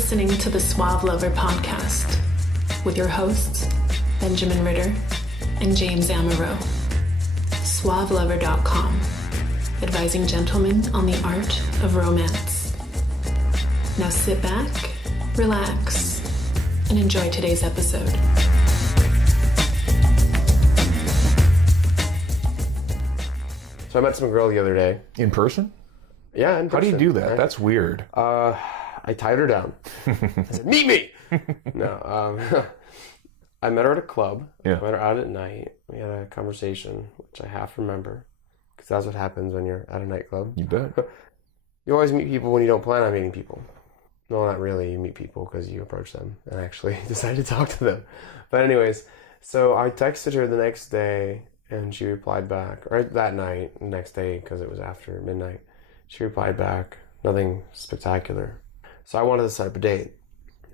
listening to the Suave Lover podcast with your hosts, Benjamin Ritter and James Amaro. SuaveLover.com, advising gentlemen on the art of romance. Now sit back, relax, and enjoy today's episode. So I met some girl the other day. In person? Yeah, in person. How do you do that? Right? That's weird. I tied her down. I said, meet me! No, I met her at a club. Yeah. I met her out at night. We had a conversation, which I half remember, because that's what happens when you're at a nightclub. You bet. You always meet people when you don't plan on meeting people. No, not really. You meet people because you approach them and actually decide to talk to them. But anyways, so I texted her the next day, and she replied back, or that night, the next day, because it was after midnight. She replied back, nothing spectacular. So I wanted to set up a date.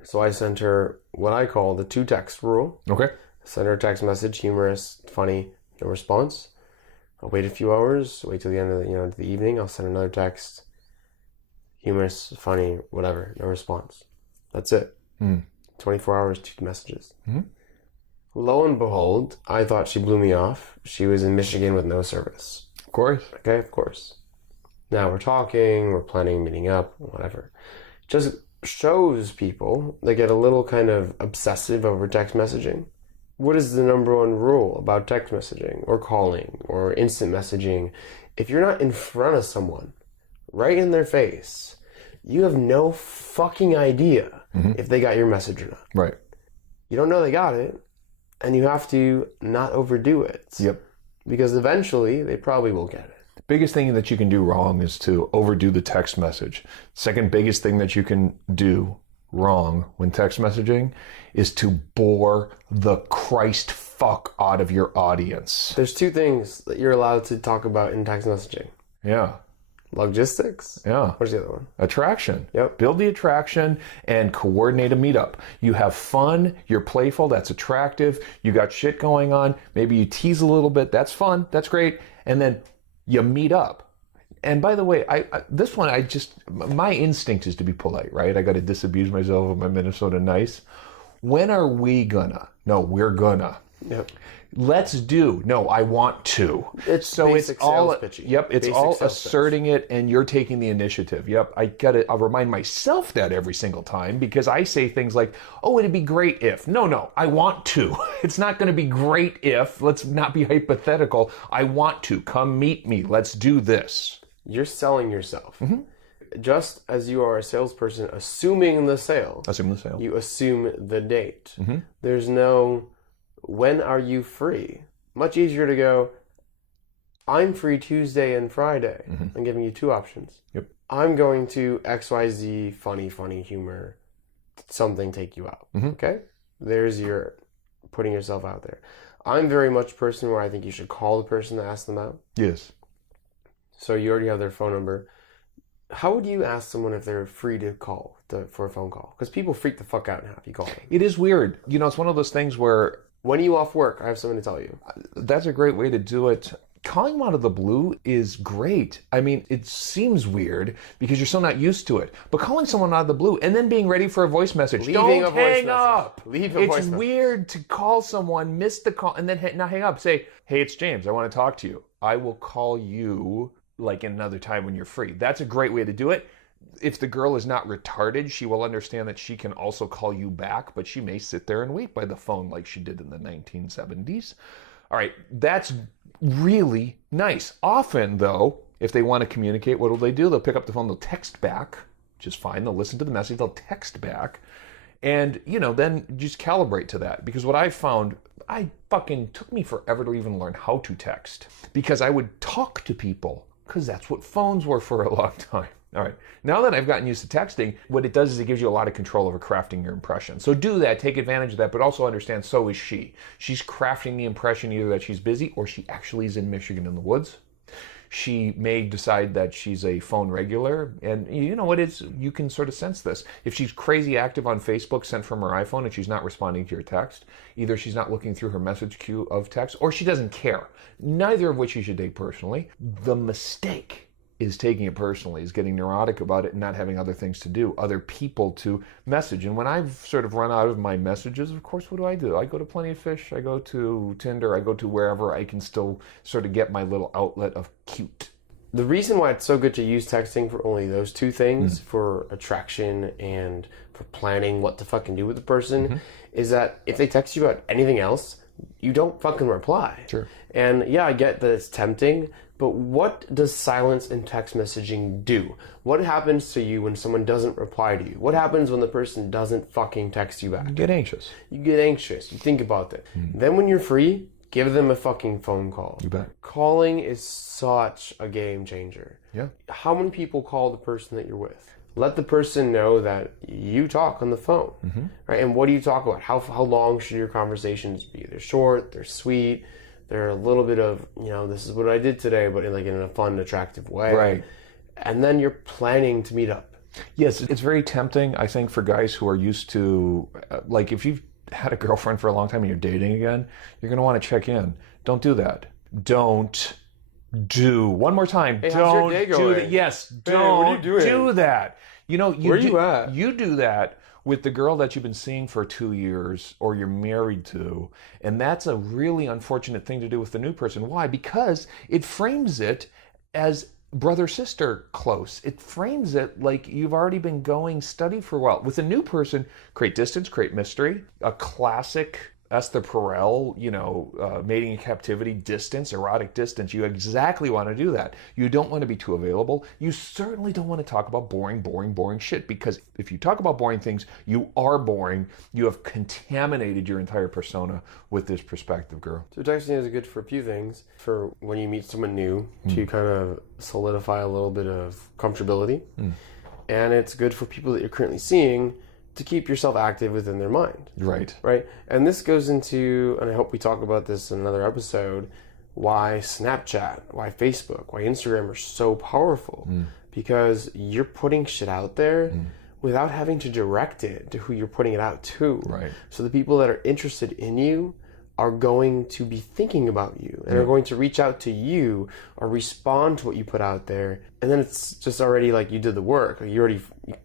So I sent her what I call the 2-text rule. Okay. I sent her a text message, humorous, funny, no response. I'll wait a few hours, wait till the end of the evening. I'll send another text, humorous, funny, whatever, no response. That's it. 24 hours, 2 messages. Mm-hmm. Lo and behold, I thought she blew me off. She was in Michigan with no service. Of course. Okay, of course. Now we're talking, we're planning, meeting up, whatever. Just shows people they get a little kind of obsessive over text messaging. What is the number one rule about text messaging or calling or instant messaging? If you're not in front of someone, right in their face, you have no fucking idea if they got your message or not. Right. You don't know they got it, and you have to not overdo it. Yep. Because eventually they probably will get it. Biggest thing that you can do wrong is to overdo the text message. Second biggest thing that you can do wrong when text messaging is to bore the Christ fuck out of your audience. There's 2 things that you're allowed to talk about in text messaging. Yeah. Logistics. Yeah. What's the other one? Attraction. Yep. Build the attraction and coordinate a meetup. You have fun, you're playful, that's attractive, you got shit going on, maybe you tease a little bit, that's fun, that's great, and then you meet up. And by the way, my instinct is to be polite, right? I got to disabuse myself of my Minnesota nice. When are we gonna? No, we're gonna. Yep. Let's do. No, I want to. It's all pitching. Yep, it's Basic all sales asserting it, and you're taking the initiative. Yep, I'll remind myself that every single time, because I say things like, oh, it'd be great if. No, I want to. It's not going to be great if. Let's not be hypothetical. I want to. Come meet me. Let's do this. You're selling yourself. Just as you are a salesperson assuming the sale. Assume the sale. You assume the date. There's no, when are you free? Much easier to go, I'm free Tuesday and Friday. I'm giving you 2 options. Yep. I'm going to XYZ, funny humor, something take you out. Okay? There's your putting yourself out there. I'm very much a person where I think you should call the person to ask them out. Yes. So you already have their phone number. How would you ask someone if they're free to call for a phone call? Because people freak the fuck out now if you call them. It is weird. It's one of those things where... When are you off work? I have something to tell you. That's a great way to do it. Calling them out of the blue is great. I mean, it seems weird because you're so not used to it. But calling someone out of the blue and then being ready for a voice message. Don't hang up. It's weird to call someone, miss the call, and then not hang up. Say, hey, it's James. I want to talk to you. I will call you like another time when you're free. That's a great way to do it. If the girl is not retarded, she will understand that she can also call you back, but she may sit there and wait by the phone like she did in the 1970s. All right, that's really nice. Often, though, if they want to communicate, what will they do? They'll pick up the phone, they'll text back, which is fine. They'll listen to the message, they'll text back, and, then just calibrate to that. Because what I found, took me forever to even learn how to text. Because I would talk to people, because that's what phones were for a long time. All right, now that I've gotten used to texting, what it does is it gives you a lot of control over crafting your impression. So do that, take advantage of that, but also understand so is she. She's crafting the impression either that she's busy or she actually is in Michigan in the woods. She may decide that she's a phone regular, and you can sort of sense this. If she's crazy active on Facebook sent from her iPhone and she's not responding to your text, either she's not looking through her message queue of text or she doesn't care. Neither of which you should date personally. The mistake is taking it personally, is getting neurotic about it and not having other things to do, other people to message. And when I've sort of run out of my messages, of course, what do? I go to Plenty of Fish, I go to Tinder, I go to wherever I can still sort of get my little outlet of cute. The reason why it's so good to use texting for only those two things, for attraction and for planning what to fucking do with the person, is that if they text you about anything else, you don't fucking reply. Sure. And yeah, I get that it's tempting, but what does silence in text messaging do? What happens to you when someone doesn't reply to you? What happens when the person doesn't fucking text you back? You get anxious. You get anxious. You think about that. Then when you're free, give them a fucking phone call. You bet. Calling is such a game changer. Yeah. How many people call the person that you're with? Let the person know that you talk on the phone, right? And what do you talk about? How long should your conversations be? They're short, they're sweet, they're a little bit of, this is what I did today, but in a fun, attractive way. Right. And then you're planning to meet up. Yes, it's very tempting, I think, for guys who are used to, like, if you've had a girlfriend for a long time and you're dating again, you're going to want to check in. Don't do that. Don't do. One more time. Hey, don't how's your day do going? that. Yes, Hey, what are you don't doing? do that. Where are you at? You do that with the girl that you've been seeing for 2 years or you're married to, and that's a really unfortunate thing to do with the new person. Why? Because it frames it as brother-sister close. It frames it like you've already been going steady for a while. With a new person, create distance, create mystery. A classic Esther Perel, mating in captivity, distance, erotic distance. You exactly want to do that. You don't want to be too available. You certainly don't want to talk about boring shit, because if you talk about boring things, you are boring. You have contaminated your entire persona with this perspective, girl. So texting is good for a few things. For when you meet someone new, to kind of solidify a little bit of comfortability. And it's good for people that you're currently seeing to keep yourself active within their mind. Right. Right? And this goes into, and I hope we talk about this in another episode, why Snapchat, why Facebook, why Instagram are so powerful. Because you're putting shit out there without having to direct it to who you're putting it out to. Right. So the people that are interested in you are going to be thinking about you and are going to reach out to you or respond to what you put out there. And then it's just already like you did the work. You already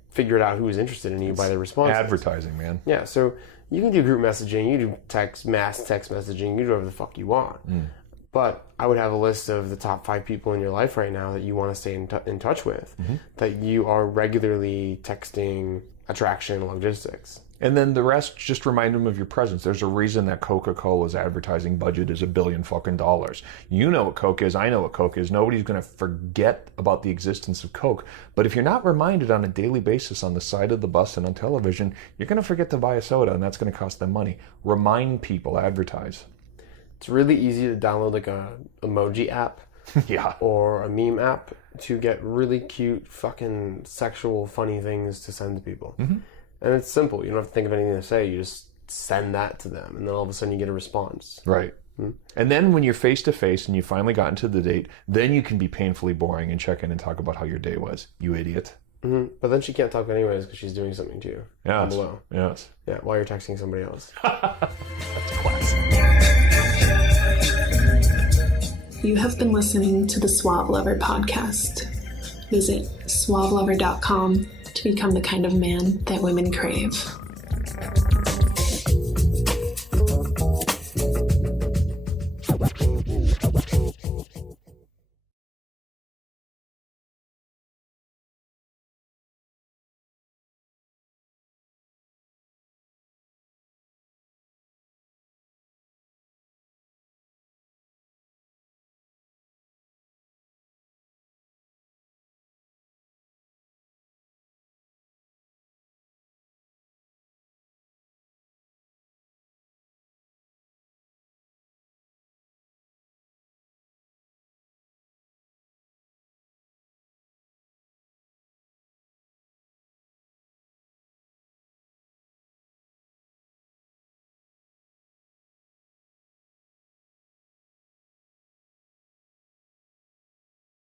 figured out who was interested in you by their responses. Advertising, man. Yeah, so you can do group messaging, you do mass text messaging, you do whatever the fuck you want. But I would have a list of the top 5 people in your life right now that you want to stay in touch with, that you are regularly texting attraction logistics. And then the rest, just remind them of your presence. There's a reason that Coca-Cola's advertising budget is $1 billion fucking dollars. You know what Coke is. I know what Coke is. Nobody's going to forget about the existence of Coke. But if you're not reminded on a daily basis on the side of the bus and on television, you're going to forget to buy a soda, and that's going to cost them money. Remind people, advertise. It's really easy to download like a emoji app Yeah. or a meme app to get really cute, fucking sexual, funny things to send to people. And it's simple. You don't have to think of anything to say. You just send that to them, and then all of a sudden you get a response. Right. And then when you're face to face and you finally got into the date, then you can be painfully boring and check in and talk about how your day was. You idiot. But then she can't talk anyways because she's doing something too. Yes. Below. Yes. Yeah, while you're texting somebody else. That's classic. You have been listening to the Suave Lover podcast. Visit suavelover.com to become the kind of man that women crave.